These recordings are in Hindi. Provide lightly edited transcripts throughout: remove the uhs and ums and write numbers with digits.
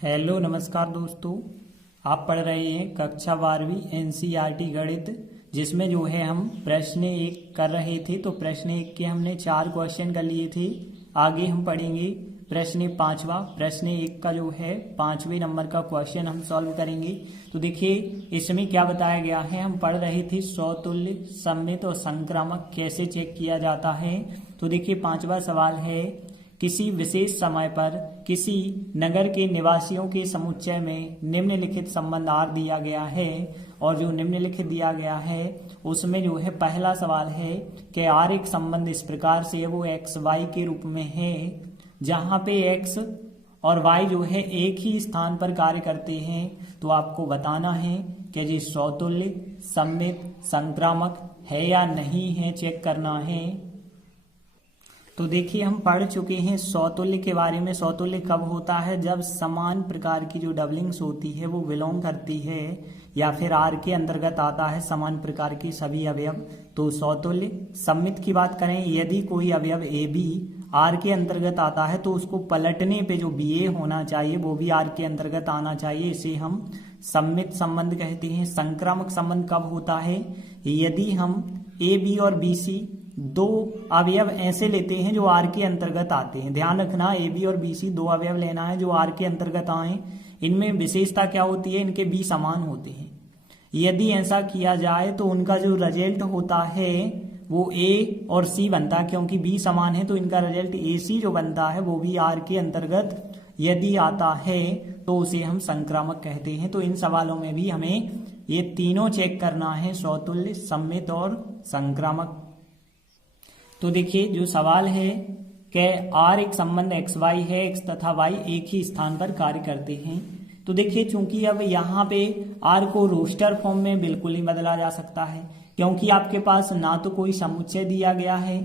हेलो नमस्कार दोस्तों। आप पढ़ रहे हैं कक्षा 12वीं एनसीईआरटी गणित, जिसमें जो है हम प्रश्न एक कर रहे थे। तो प्रश्न एक के हमने 4 क्वेश्चन कर लिए थे। आगे हम पढ़ेंगे प्रश्न 5वां। प्रश्न एक का जो है 5वें नंबर का क्वेश्चन हम सॉल्व करेंगे। तो देखिए इसमें क्या बताया गया है। हम पढ़ रहे थे स्वतुल्य, सममित और संक्रामक कैसे चेक किया जाता है। तो देखिए 5वां सवाल है, किसी विशेष समय पर किसी नगर के निवासियों के समुच्चय में निम्नलिखित संबंध आर दिया गया है। और जो निम्नलिखित दिया गया है उसमें जो है पहला सवाल है कि आर एक संबंध इस प्रकार से है, वो एक्स वाई के रूप में है, जहां पे एक्स और वाई जो है एक ही स्थान पर कार्य करते हैं। तो आपको बताना है कि जी स्वतुल्य, सममित, संक्रामक है या नहीं है, चेक करना है। तो देखिए हम पढ़ चुके हैं स्वतुल्य के बारे में। स्वतुल्य कब होता है? जब समान प्रकार की जो डबलिंग्स होती है वो बिलोंग करती है या फिर आर के अंतर्गत आता है समान प्रकार के सभी अवयव, तो स्वतुल्य। सममित की बात करें, यदि कोई अवयव ए बी आर के अंतर्गत आता है तो उसको पलटने पे जो बी ए होना चाहिए वो भी आर के अंतर्गत आना चाहिए। इसे हम सममित संबंध कहते हैं। संक्रामक संबंध कब होता है? यदि हम ए बी और बी सी दो अवयव ऐसे लेते हैं जो आर के अंतर्गत आते हैं। ध्यान रखना, ए बी और बी सी दो अवयव लेना है जो आर के अंतर्गत आए। इनमें विशेषता क्या होती है? इनके बी समान होते हैं। यदि ऐसा किया जाए तो उनका जो रिजल्ट होता है वो ए और सी बनता है, क्योंकि बी समान है तो इनका रिजल्ट ए सी जो बनता है वो भी आर के अंतर्गत यदि आता है तो उसे हम संक्रामक कहते हैं। तो इन सवालों में भी हमें ये तीनों चेक करना है, स्वतुल्य, सममित और संक्रामक। तो देखिए जो सवाल है कि आर एक संबंध एक्स वाई है, एक्स तथा वाई एक ही स्थान पर कार्य करते हैं। तो देखिए चूंकि अब यहाँ पे आर को रोस्टर फॉर्म में बिल्कुल ही बदला जा सकता है, क्योंकि आपके पास ना तो कोई समुच्चय दिया गया है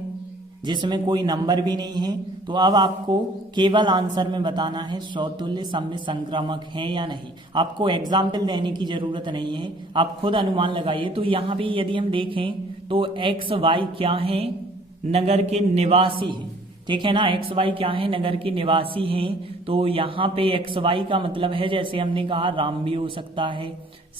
जिसमें कोई नंबर भी नहीं है। तो अब आपको केवल आंसर में बताना है स्वतुल्य, सममित, संक्रामक है या नहीं। आपको एग्जाम्पल देने की जरूरत नहीं है, आप खुद अनुमान लगाइए। तो यहाँ पे यदि हम देखें तो एक्स वाई क्या है? नगर के निवासी हैं, ठीक है ना। एक्स वाई क्या है? नगर के निवासी हैं। तो यहाँ पे एक्स वाई का मतलब है, जैसे हमने कहा, राम भी हो सकता है,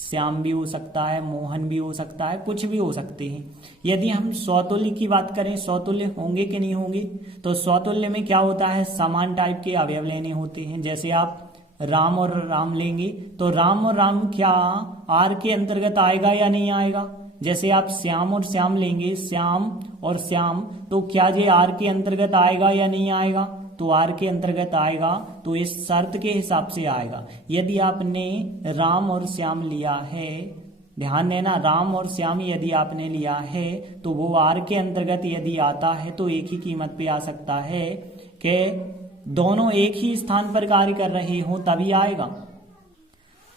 श्याम भी हो सकता है, मोहन भी हो सकता है, कुछ भी हो सकते हैं। यदि हम स्वतुल्य की बात करें, स्वतुल्य होंगे कि नहीं होंगे? तो स्वतुल्य में क्या होता है? समान टाइप के अवयव लेने होते हैं। जैसे आप राम और राम लेंगे तो राम और राम क्या आर के अंतर्गत आएगा या नहीं आएगा? जैसे आप श्याम और श्याम लेंगे, श्याम और श्याम, तो क्या ये आर के अंतर्गत आएगा या नहीं आएगा? तो आर के अंतर्गत आएगा। तो इस शर्त के हिसाब से आएगा। यदि आपने राम और श्याम लिया है, ध्यान देना, राम और श्याम यदि आपने लिया है तो वो आर के अंतर्गत यदि आता है तो एक ही कीमत पे आ सकता है कि दोनों एक ही स्थान पर कार्य कर रहे हो, तभी आएगा।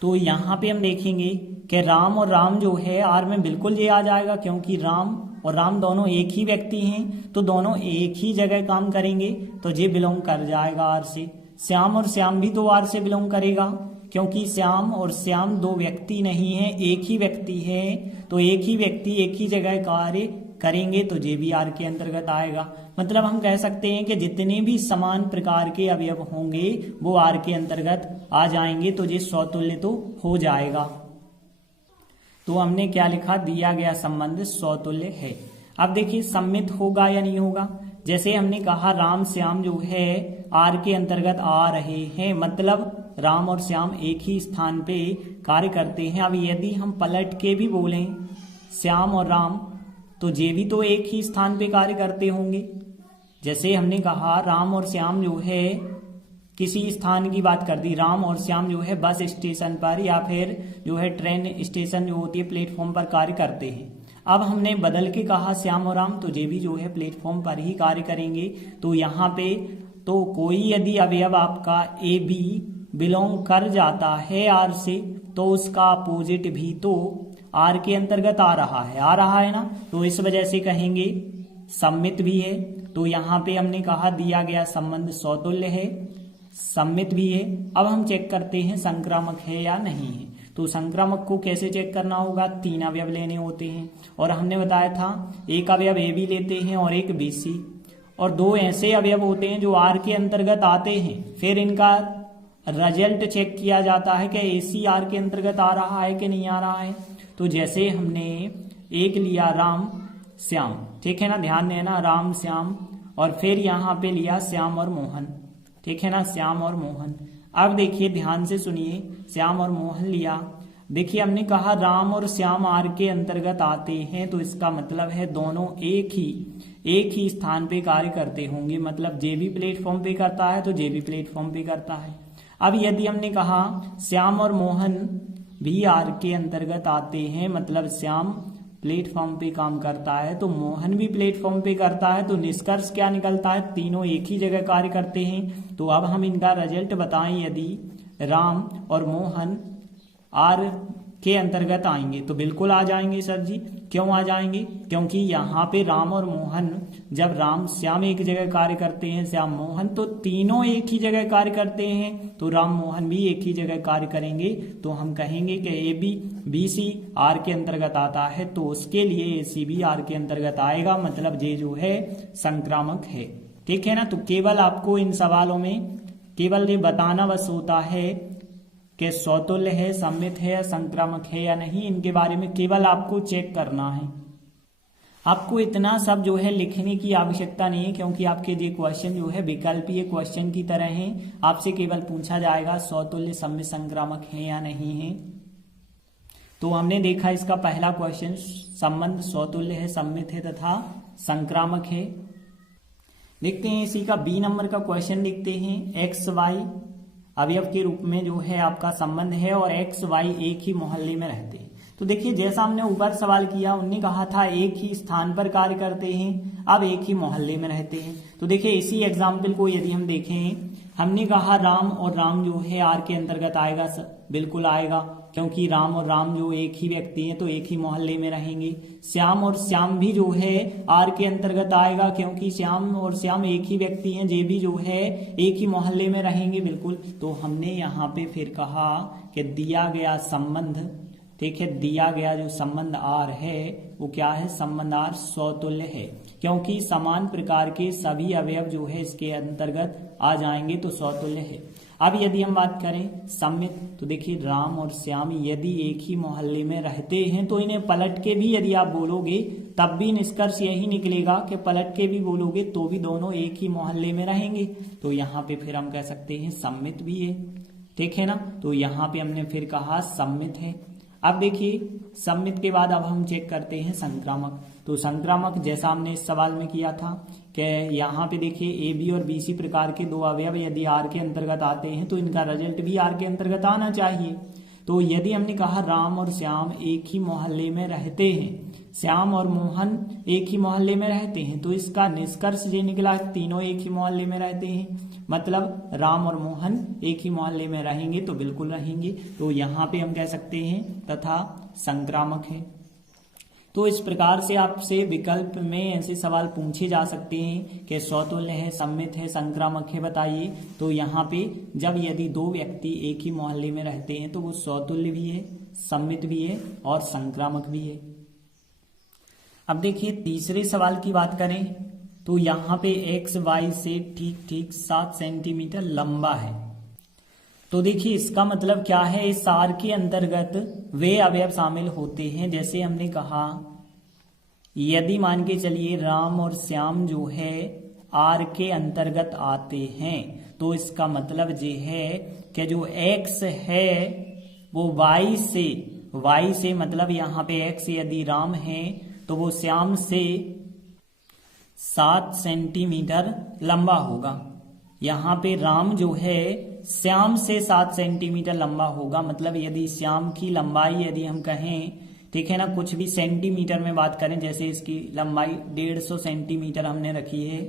तो यहाँ पे हम देखेंगे कि राम और राम जो है आर में बिल्कुल ये आ जाएगा, क्योंकि राम और राम दोनों एक ही व्यक्ति हैं, तो दोनों एक ही जगह काम करेंगे, तो ये बिलोंग कर जाएगा आर से। श्याम और श्याम भी तो आर से बिलोंग करेगा, क्योंकि श्याम और श्याम दो व्यक्ति नहीं है, एक ही व्यक्ति है। तो एक ही व्यक्ति एक ही जगह कार्य करेंगे तो ये भी आर के अंतर्गत आएगा। मतलब हम कह सकते हैं कि जितने भी समान प्रकार के अवयव होंगे वो आर के अंतर्गत आ जाएंगे, तो ये स्वतुल्य तो हो जाएगा। तो हमने क्या लिखा? दिया गया संबंध स्वतुल्य है। अब देखिए सममित होगा या नहीं होगा। जैसे हमने कहा राम श्याम जो है आर के अंतर्गत आ रहे हैं, मतलब राम और श्याम एक ही स्थान पे कार्य करते हैं। अब यदि हम पलट के भी बोलें श्याम और राम, तो ये भी तो एक ही स्थान पे कार्य करते होंगे। जैसे हमने कहा राम और श्याम जो है किसी स्थान की बात कर दी, राम और श्याम जो है बस स्टेशन पर या फिर जो है ट्रेन स्टेशन जो होती है प्लेटफॉर्म पर कार्य करते हैं। अब हमने बदल के कहा श्याम और राम, तो ये भी जो है प्लेटफॉर्म पर ही कार्य करेंगे। तो यहाँ पे तो कोई यदि अवयव आपका ए बी बिलोंग कर जाता है आर से, तो उसका अपोजिट भी तो आर के अंतर्गत आ रहा है ना। तो इस वजह से कहेंगे सममित भी है। तो यहाँ पे हमने कहा दिया गया संबंध स्वतुल्य है, सममित भी है। अब हम चेक करते हैं संक्रामक है या नहीं है। तो संक्रामक को कैसे चेक करना होगा? 3 अवयव लेने होते हैं, और हमने बताया था एक अवयव ए बी लेते हैं और एक बी सी, और 2 ऐसे अवयव होते हैं जो आर के अंतर्गत आते हैं, फिर इनका रिजल्ट चेक किया जाता है कि एसी आर के अंतर्गत आ रहा है कि नहीं आ रहा है। तो जैसे हमने एक लिया राम श्याम, ठीक है ना, ध्यान देना, राम श्याम, और फिर यहाँ पे लिया श्याम और मोहन, ठीक है ना, श्याम और मोहन। अब देखिए ध्यान से सुनिए, श्याम और मोहन लिया। देखिए हमने कहा राम और श्याम आर के अंतर्गत आते हैं, तो इसका मतलब है दोनों एक ही स्थान पे कार्य करते होंगे, मतलब जे भी प्लेटफॉर्म पे करता है तो जे भी प्लेटफॉर्म पे करता है। अब यदि हमने कहा श्याम और मोहन भी आर के अंतर्गत आते हैं, मतलब श्याम प्लेटफॉर्म पे काम करता है तो मोहन भी प्लेटफॉर्म पे करता है, तो निष्कर्ष क्या निकलता है, तीनों एक ही जगह कार्य करते हैं। तो अब हम इनका रिजल्ट बताएं, यदि राम और मोहन आर के अंतर्गत आएंगे तो बिल्कुल आ जाएंगे सर जी। क्यों आ जाएंगे, क्योंकि यहाँ पे राम और मोहन, जब राम श्याम एक जगह कार्य करते हैं, श्याम मोहन, तो तीनों एक ही जगह कार्य करते हैं, तो राम मोहन भी एक ही जगह कार्य करेंगे। तो हम कहेंगे कि A B B C R के अंतर्गत आता है, तो उसके लिए ए सी भी आर के अंतर्गत आएगा, मतलब ये जो है संक्रामक है, ठीक है ना। तो केवल आपको इन सवालों में केवल ये बताना बस होता है कि सौतुल्य है, सम्मित है या संक्रामक है या नहीं, इनके बारे में केवल आपको चेक करना है। आपको इतना सब जो है लिखने की आवश्यकता नहीं है, क्योंकि आपके ये क्वेश्चन जो है विकल्पीय क्वेश्चन की तरह हैं। आपसे केवल पूछा जाएगा सौतुल्य, सम्मित, संक्रामक है या नहीं है। तो हमने देखा इसका पहला क्वेश्चन, संबंध सौतुल्य है, सम्मित है तथा संक्रामक है। देखते हैं इसी का बी नंबर का क्वेश्चन, लिखते हैं एक्स वाई अवयव के रूप में जो है आपका संबंध है और एक्स वाई एक ही मोहल्ले में रहते हैं। तो देखिए जैसा हमने ऊपर सवाल किया, उनने कहा था एक ही स्थान पर कार्य करते हैं, अब एक ही मोहल्ले में रहते हैं। तो देखिए इसी एग्जाम्पल को यदि हम देखें, हमने कहा राम और राम जो है आर के अंतर्गत आएगा, बिल्कुल आएगा, क्योंकि राम और राम जो एक ही व्यक्ति हैं तो एक ही मोहल्ले में रहेंगे। श्याम और श्याम भी जो है आर के अंतर्गत आएगा, क्योंकि श्याम और श्याम एक ही व्यक्ति हैं, जे भी जो है एक ही मोहल्ले में रहेंगे, बिल्कुल। तो हमने यहाँ पे फिर कहा कि दिया गया संबंध, ठीक है, दिया गया जो संबंध आर है वो क्या है, संबंध आर सौतुल्य है, क्योंकि समान प्रकार के सभी अवयव जो है इसके अंतर्गत आ जाएंगे, तो सौतुल्य है। अब यदि हम बात करें सम्मित, तो देखिए राम और श्याम यदि एक ही मोहल्ले में रहते हैं तो इन्हें पलट के भी यदि आप बोलोगे तब भी निष्कर्ष यही निकलेगा कि पलट के भी बोलोगे तो भी दोनों एक ही मोहल्ले में रहेंगे। तो यहाँ पे फिर हम कह सकते हैं सम्मित भी है, ठीक है ना। तो यहाँ पे हमने फिर कहा सम्मित है। अब देखिए सम्मित के बाद अब हम चेक करते हैं संक्रामक। तो संक्रामक जैसा हमने इस सवाल में किया था कि यहाँ पे देखिए ए बी और बी सी प्रकार के दो अवयव यदि आर के अंतर्गत आते हैं तो इनका रिजल्ट भी आर के अंतर्गत आना चाहिए। तो यदि हमने कहा राम और श्याम एक ही मोहल्ले में रहते हैं, श्याम और मोहन एक ही मोहल्ले में रहते हैं, तो इसका निष्कर्ष ये निकला तीनों एक ही मोहल्ले में रहते हैं, मतलब राम और मोहन एक ही मोहल्ले में रहेंगे, तो बिल्कुल रहेंगे। तो यहाँ पे हम कह सकते हैं तथा संक्रामक है। तो इस प्रकार से आपसे विकल्प में ऐसे सवाल पूछे जा सकते हैं कि सौतुल्य है, सम्मित है, संक्रामक है, बताइए। तो यहाँ पे जब यदि दो व्यक्ति एक ही मोहल्ले में रहते हैं तो वो सौतुल्य भी है, सम्मित भी है और संक्रामक भी है। अब देखिए तीसरे सवाल की बात करें तो यहाँ पे एक्स वाई से ठीक 7 सेंटीमीटर लंबा है। तो देखिए इसका मतलब क्या है, इस आर के अंतर्गत वे अवयव शामिल होते हैं, जैसे हमने कहा यदि मान के चलिए राम और श्याम जो है आर के अंतर्गत आते हैं, तो इसका मतलब ये है कि जो एक्स है वो वाई से मतलब यहाँ पे एक्स यदि राम है तो वो श्याम से 7 सेंटीमीटर लंबा होगा। यहाँ पे राम जो है श्याम से 7 सेंटीमीटर लंबा होगा, मतलब यदि श्याम की लंबाई यदि हम कहें, ठीक है ना, कुछ भी सेंटीमीटर में बात करें, जैसे इसकी लंबाई 150 सेंटीमीटर हमने रखी है,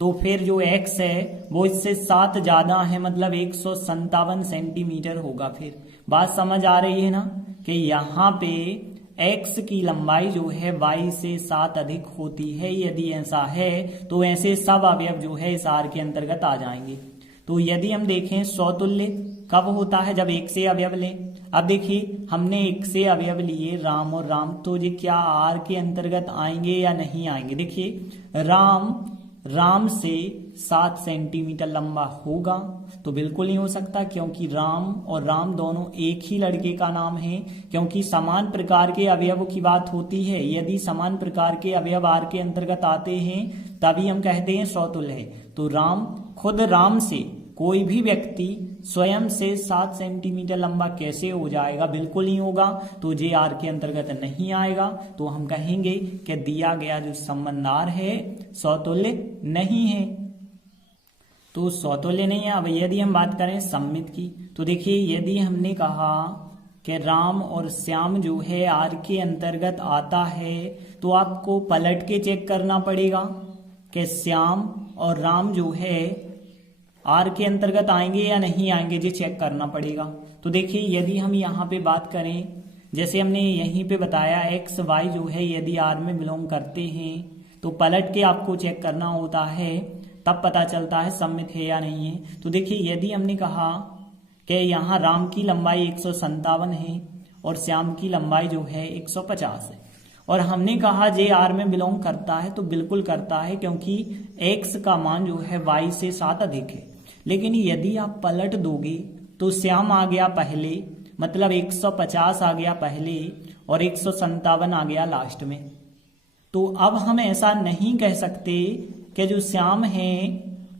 तो फिर जो एक्स है वो इससे 7 ज्यादा है, मतलब 157 सेंटीमीटर होगा। फिर बात समझ आ रही है ना कि यहाँ पे एक्स की लंबाई जो है वाई से 7 अधिक होती है। यदि ऐसा है तो ऐसे सब अवयव जो है इस आर के अंतर्गत आ जाएंगे। तो यदि हम देखें सौतुल्य कब होता है, जब एक से अवयव लें। अब देखिए हमने एक से अवयव लिए राम और राम, तो ये क्या आर के अंतर्गत आएंगे या नहीं आएंगे। देखिए राम से 7 सेंटीमीटर लंबा होगा? तो बिल्कुल नहीं हो सकता, क्योंकि राम और राम दोनों एक ही लड़के का नाम है। क्योंकि समान प्रकार के अवयव की बात होती है, यदि समान प्रकार के अवयव आर के अंतर्गत आते हैं तभी हम कहते हैं सौतुल्य है। तो राम, खुद राम से कोई भी व्यक्ति स्वयं से 7 सेंटीमीटर लंबा कैसे हो जाएगा? बिल्कुल नहीं होगा, तो जे आर के अंतर्गत नहीं आएगा। तो हम कहेंगे कि दिया गया जो संबंध आर है सौतुल्य नहीं है। तो सौतुल्य नहीं है। अब यदि हम बात करें सममित की, तो देखिए यदि हमने कहा कि राम और श्याम जो है आर के अंतर्गत आता है, तो आपको पलट के चेक करना पड़ेगा कि श्याम और राम जो है आर के अंतर्गत आएंगे या नहीं आएंगे, ये चेक करना पड़ेगा। तो देखिए यदि हम यहाँ पे बात करें, जैसे हमने यहीं पे बताया एक्स वाई जो है यदि आर में बिलोंग करते हैं तो पलट के आपको चेक करना होता है, तब पता चलता है सममित है या नहीं है। तो देखिए यदि हमने कहा कि यहाँ राम की लंबाई 157 है और श्याम की लंबाई जो है 150 है, और हमने कहा जे आर में बिलोंग करता है, तो बिल्कुल करता है, क्योंकि एक्स का मान जो है वाई से 7 अधिक है। लेकिन यदि आप पलट दोगे तो श्याम आ गया पहले, मतलब 150 आ गया पहले और 157 आ गया लास्ट में। तो अब हम ऐसा नहीं कह सकते कि जो श्याम है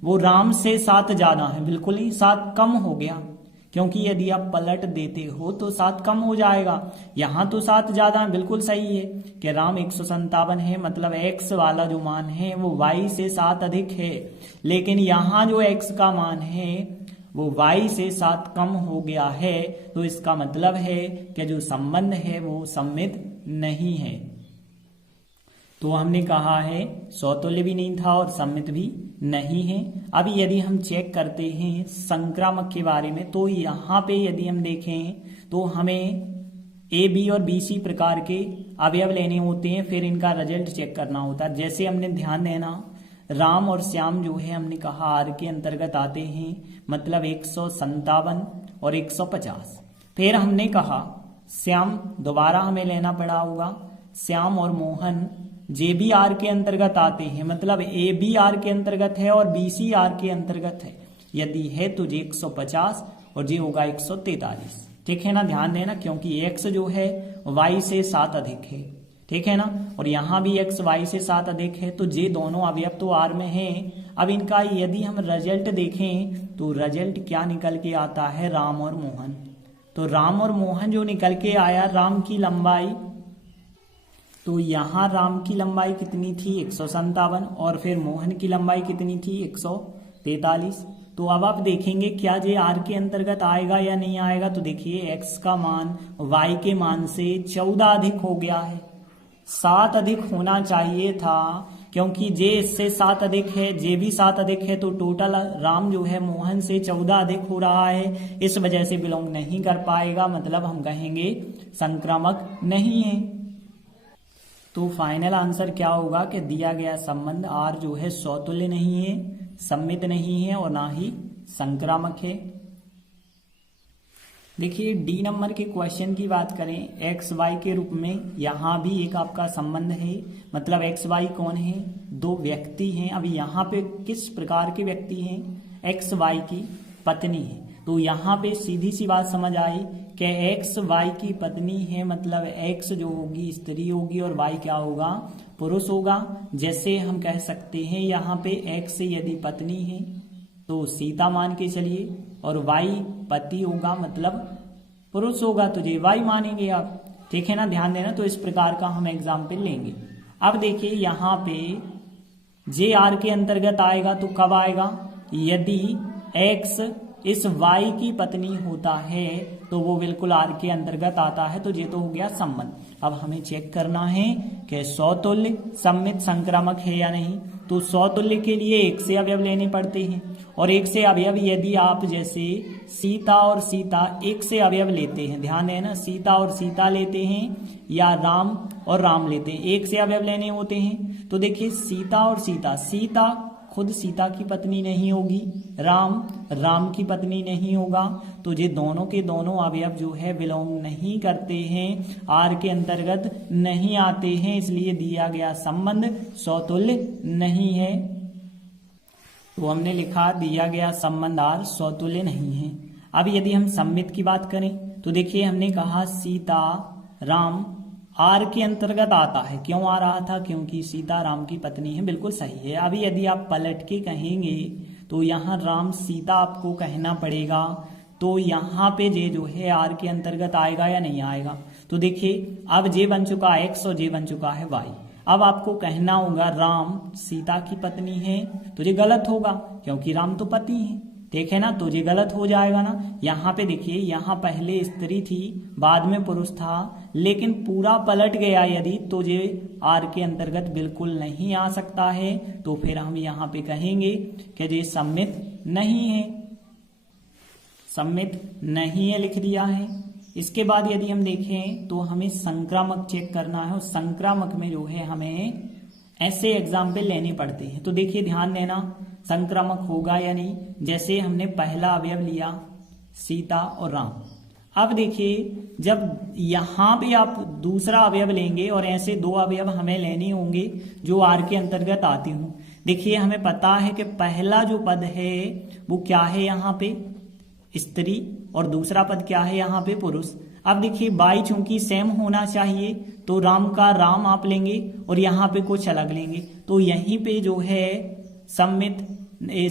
वो राम से 7 ज्यादा है, बिल्कुल ही 7 कम हो गया, क्योंकि यदि आप पलट देते हो तो 7 कम हो जाएगा। यहाँ तो 7 ज्यादा है, बिल्कुल सही है कि राम 157 है, मतलब x वाला जो मान है वो y से 7 अधिक है। लेकिन यहाँ जो x का मान है वो y से 7 कम हो गया है, तो इसका मतलब है कि जो संबंध है वो सममित नहीं है। तो हमने कहा है सौतुल्य भी नहीं था और सममित भी नहीं है। अब यदि हम चेक करते हैं संक्रामक के बारे में, तो यहाँ पे यदि हम देखें तो हमें ए बी और बी सी प्रकार के अवयव लेने होते हैं, फिर इनका रिजल्ट चेक करना होता है। जैसे हमने ध्यान देना, राम और श्याम जो है हमने कहा आर के अंतर्गत आते हैं, मतलब 157 और 150। फिर हमने कहा श्याम, दोबारा हमें लेना पड़ा होगा, श्याम और मोहन जे बी आर के अंतर्गत आते हैं, मतलब ए बी आर के अंतर्गत है और बी सी आर के अंतर्गत है। यदि है तो जे 150 और जे होगा 143। ठीक है ना, ध्यान देना, क्योंकि x जो है y से 7 अधिक है, ठीक है ना, और यहाँ भी x y से 7 अधिक है, तो जे दोनों अवयव तो r में हैं। अब इनका यदि हम रिजल्ट देखें तो रिजल्ट क्या निकल के आता है, राम और मोहन। तो राम और मोहन जो निकल के आया, राम की लंबाई, तो यहाँ राम की लंबाई कितनी थी 157 और फिर मोहन की लंबाई कितनी थी 143। तो अब आप देखेंगे क्या जे आर के अंतर्गत आएगा या नहीं आएगा। तो देखिए x का मान y के मान से 14 अधिक हो गया है, 7 अधिक होना चाहिए था, क्योंकि जे इससे 7 अधिक है, जे भी 7 अधिक है, तो टोटल राम जो है मोहन से 14 अधिक हो रहा है, इस वजह से बिलोंग नहीं कर पाएगा, मतलब हम कहेंगे संक्रामक नहीं है। तो फाइनल आंसर क्या होगा कि दिया गया संबंध आर जो है सौतुल्य नहीं है, सममित नहीं है और ना ही संक्रामक है। देखिए डी नंबर के क्वेश्चन की बात करें, एक्स वाई के रूप में, यहाँ भी एक आपका संबंध है, मतलब एक्स वाई कौन है, 2 व्यक्ति हैं। अब यहाँ पे किस प्रकार के व्यक्ति हैं, एक्स वाई की पत्नी है। तो यहाँ पे सीधी सी बात समझ आई कि एक्स वाई की पत्नी है, मतलब एक्स जो होगी स्त्री होगी और वाई क्या होगा, पुरुष होगा। जैसे हम कह सकते हैं यहाँ पे एक्स यदि पत्नी है तो सीता मान के चलिए, और वाई पति होगा मतलब पुरुष होगा, तो ये वाई मानेंगे आप, ठीक है ना, ध्यान देना। तो इस प्रकार का हम एग्जाम्पल लेंगे। अब देखिए यहाँ पे जे आर के अंतर्गत आएगा तो कब आएगा, यदि एक्स इस वाई की पत्नी होता है तो वो बिल्कुल आर के अंतर्गत आता है, तो ये तो हो गया संबंध। अब हमें चेक करना है कि सौतुल्य सममित संक्रामक है या नहीं। तो सौतुल्य के लिए एक से अवयव लेने पड़ते हैं, और एक से अवयव यदि आप जैसे सीता और सीता एक से अवयव लेते हैं, ध्यान देना, सीता और सीता लेते हैं या राम और राम लेते हैं, एक से अवयव लेने होते हैं। तो देखिए सीता और सीता, सीता खुद सीता की पत्नी नहीं होगी, राम की पत्नी नहीं होगा, तो ये दोनों के दोनों अवयव जो है बिलोंग नहीं करते हैं, आर के अंतर्गत नहीं आते हैं, इसलिए दिया गया संबंध सौतुल्य नहीं है। तो हमने लिखा दिया गया संबंध आर स्वतुल्य नहीं है। अब यदि हम सम्मित की बात करें तो देखिए हमने कहा सीता राम आर के अंतर्गत आता है। क्यों आ रहा था? क्योंकि सीता राम की पत्नी है। बिल्कुल सही है। अभी यदि आप पलट के कहेंगे तो यहाँ राम सीता आपको कहना पड़ेगा, तो यहाँ पे जे जो है आर के अंतर्गत आएगा या नहीं आएगा? तो देखिए अब जे बन चुका है एक्स और जे बन चुका है वाई। अब आपको कहना होगा राम सीता की पत्नी है, तो ये गलत होगा क्योंकि राम तो पति है, ठीक है ना, तो ये गलत हो जाएगा ना। यहाँ पे देखिए यहाँ पहले स्त्री थी बाद में पुरुष था, लेकिन पूरा पलट गया यदि तो ये आर के अंतर्गत बिल्कुल नहीं आ सकता है। तो फिर हम यहाँ पे कहेंगे कि ये सम्मित नहीं है, सम्मित नहीं है लिख दिया है। इसके बाद यदि हम देखें तो हमें संक्रामक चेक करना है, और संक्रामक में जो है हमें ऐसे एग्जाम्पल लेने पड़ते हैं। तो देखिए ध्यान देना संक्रामक होगा या नहीं। जैसे हमने पहला अवयव लिया सीता और राम। अब देखिए जब यहाँ पे आप दूसरा अवयव लेंगे और ऐसे दो अवयव हमें लेने होंगे जो आर के अंतर्गत आते हों। देखिए हमें पता है कि पहला जो पद है वो क्या है यहाँ पे स्त्री, और दूसरा पद क्या है यहाँ पे पुरुष। अब देखिए बाई चूंकि सेम होना चाहिए तो राम का राम आप लेंगे और यहाँ पे कुछ अलग लेंगे, तो यहीं पे जो है सम्मित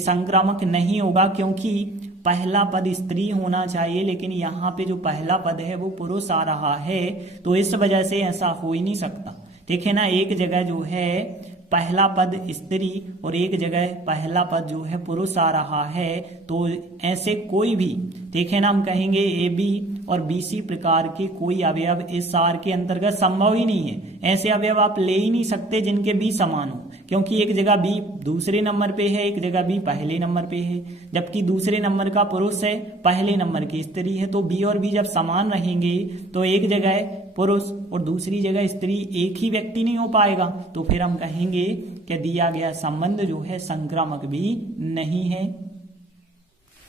संक्रामक नहीं होगा क्योंकि पहला पद स्त्री होना चाहिए, लेकिन यहाँ पे जो पहला पद है वो पुरुष आ रहा है, तो इस वजह से ऐसा हो ही नहीं सकता। ठीक है ना, एक जगह जो है पहला पद स्त्री और एक जगह पहला पद जो है पुरुष आ रहा है, तो ऐसे कोई भी, ठीक है ना, हम कहेंगे ए बी और बी सी प्रकार के कोई अवयव इस आर के अंतर्गत संभव ही नहीं है। ऐसे अवयव आप ले ही नहीं सकते जिनके बी समान हो, क्योंकि एक जगह बी दूसरे नंबर पे है, एक जगह बी पहले नंबर पे है, जबकि दूसरे नंबर का पुरुष है, पहले नंबर की स्त्री है। तो बी और बी जब समान रहेंगे तो एक जगह पुरुष और दूसरी जगह स्त्री एक ही व्यक्ति नहीं हो पाएगा, तो फिर हम कहेंगे कि दिया गया संबंध जो है संक्रामक भी नहीं है।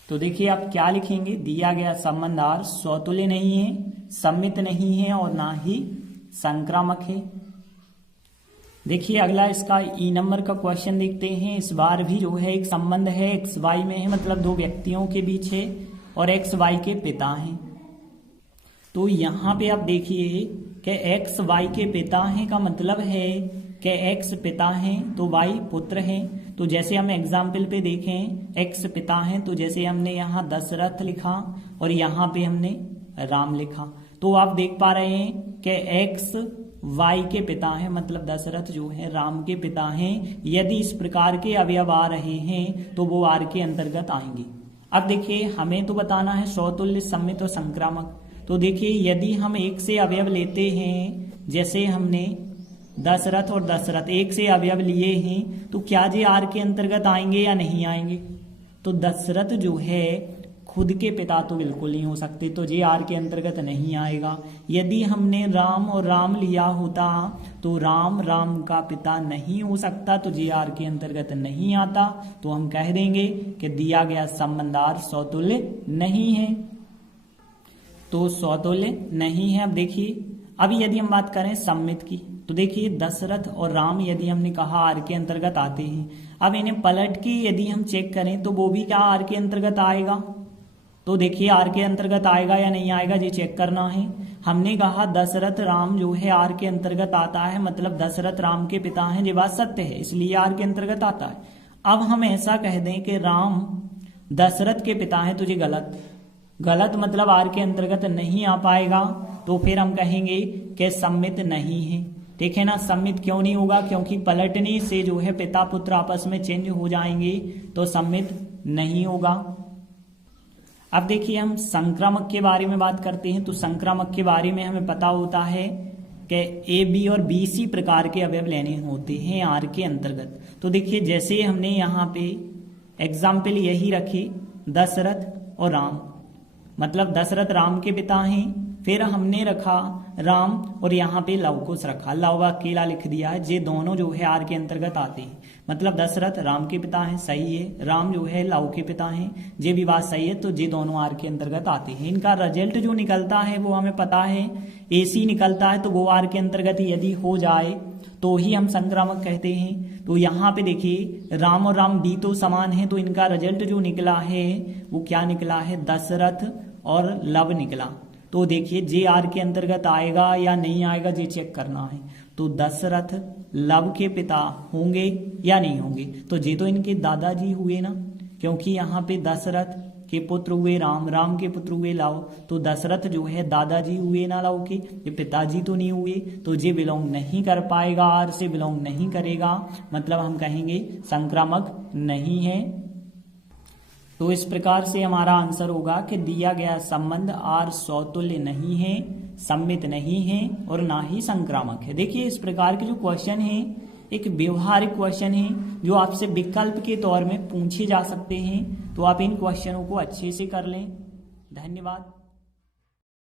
तो देखिए आप क्या लिखेंगे, दिया गया संबंध आर स्वतुल्य नहीं है, सम्मित नहीं है और ना ही संक्रामक है। देखिए अगला इसका ई नंबर का क्वेश्चन देखते हैं। इस बार भी जो है एक संबंध है, एक्स वाई में है, मतलब दो व्यक्तियों के बीच है और एक्स वाई के पिता हैं। तो यहाँ पे आप देखिए कि एक्स वाई के पिता हैं का मतलब है कि एक्स पिता हैं तो वाई पुत्र हैं। तो जैसे हम एग्जाम्पल पे देखें एक्स पिता हैं, तो जैसे हमने यहाँ दशरथ लिखा और यहाँ पे हमने राम लिखा, तो आप देख पा रहे हैं कि एक्स वाई के पिता हैं, मतलब दशरथ जो है राम के पिता हैं। यदि इस प्रकार के अवयव आ रहे हैं तो वो आर के अंतर्गत आएंगे। अब देखिए हमें तो बताना है स्वतुल्य, सम्मित और संक्रामक। तो देखिए यदि हम एक से अवयव लेते हैं, जैसे हमने दशरथ और दशरथ एक से अवयव लिए हैं, तो क्या ये आर के अंतर्गत आएंगे या नहीं आएंगे? तो दशरथ जो है खुद के पिता तो बिल्कुल नहीं हो सकते, तो ये आर के अंतर्गत नहीं आएगा। यदि हमने राम और राम लिया होता तो राम राम का पिता नहीं हो सकता, तो ये आर के अंतर्गत नहीं आता। तो हम कह देंगे कि दिया गया संबंध आर स्वतुल्य नहीं है, तो स्वतुल्य नहीं है। अब देखिए अभी यदि हम बात करें सम्मित की, तो देखिए दशरथ और राम यदि हमने कहा आर के अंतर्गत आते हैं, अब इन्हें पलट के यदि हम चेक करें तो वो भी क्या आर के अंतर्गत आएगा? तो देखिए आर के अंतर्गत आएगा या नहीं आएगा ये चेक करना है। हमने कहा दशरथ राम जो है आर के अंतर्गत आता है, मतलब दशरथ राम के पिता हैं, ये बात सत्य है, इसलिए आर के अंतर्गत आता है। अब हम ऐसा कह दें कि राम दशरथ के पिता हैं, तो ये गलत मतलब आर के अंतर्गत नहीं आ पाएगा। तो फिर हम कहेंगे कि सम्मित नहीं है। ठीक है ना, सम्मित क्यों नहीं होगा? क्योंकि पलटने से जो है पिता पुत्र आपस में चेंज हो जाएंगे, तो सम्मित नहीं होगा। अब देखिए हम संक्रामक के बारे में बात करते हैं। तो संक्रामक के बारे में हमें पता होता है कि ए बी और बी सी प्रकार के अवयव लेने होते हैं आर के अंतर्गत। तो देखिए जैसे हमने यहाँ पे एग्जाम्पल यही रखे दशरथ और राम, मतलब दशरथ राम के पिता हैं, फिर हमने रखा राम और यहाँ पे लवकुश रखा, लव अकेला लिख दिया है। ये दोनों जो है आर के अंतर्गत आते हैं, मतलब दशरथ राम के पिता हैं, सही है, राम जो है लव के पिता हैं, ये भी बात सही है। तो ये दोनों आर के अंतर्गत आते हैं। इनका रिजल्ट जो निकलता है वो हमें पता है एसी निकलता है, तो वो आर के अंतर्गत यदि हो जाए तो ही हम संक्रामक कहते हैं। तो यहाँ पे देखिए राम और राम डी तो समान है, तो इनका रिजल्ट जो निकला है वो क्या निकला है, दशरथ और लव निकला। तो देखिए जे आर के अंतर्गत आएगा या नहीं आएगा ये चेक करना है। तो दशरथ लव के पिता होंगे या नहीं होंगे, तो ये तो इनके दादाजी हुए ना, क्योंकि यहाँ पे दशरथ के पुत्र हुए राम, राम के पुत्र हुए लव, तो दशरथ जो है दादाजी हुए ना लव के, ये पिताजी तो नहीं हुए, तो ये बिलोंग नहीं कर पाएगा, आर से बिलोंग नहीं करेगा, मतलब हम कहेंगे संक्रामक नहीं है। तो इस प्रकार से हमारा आंसर होगा कि दिया गया संबंध आर सौतुल्य नहीं है, सम्मित नहीं है और ना ही संक्रामक है। देखिए इस प्रकार के जो क्वेश्चन है एक व्यवहारिक क्वेश्चन है जो आपसे विकल्प के तौर में पूछे जा सकते हैं, तो आप इन क्वेश्चनों को अच्छे से कर लें। धन्यवाद।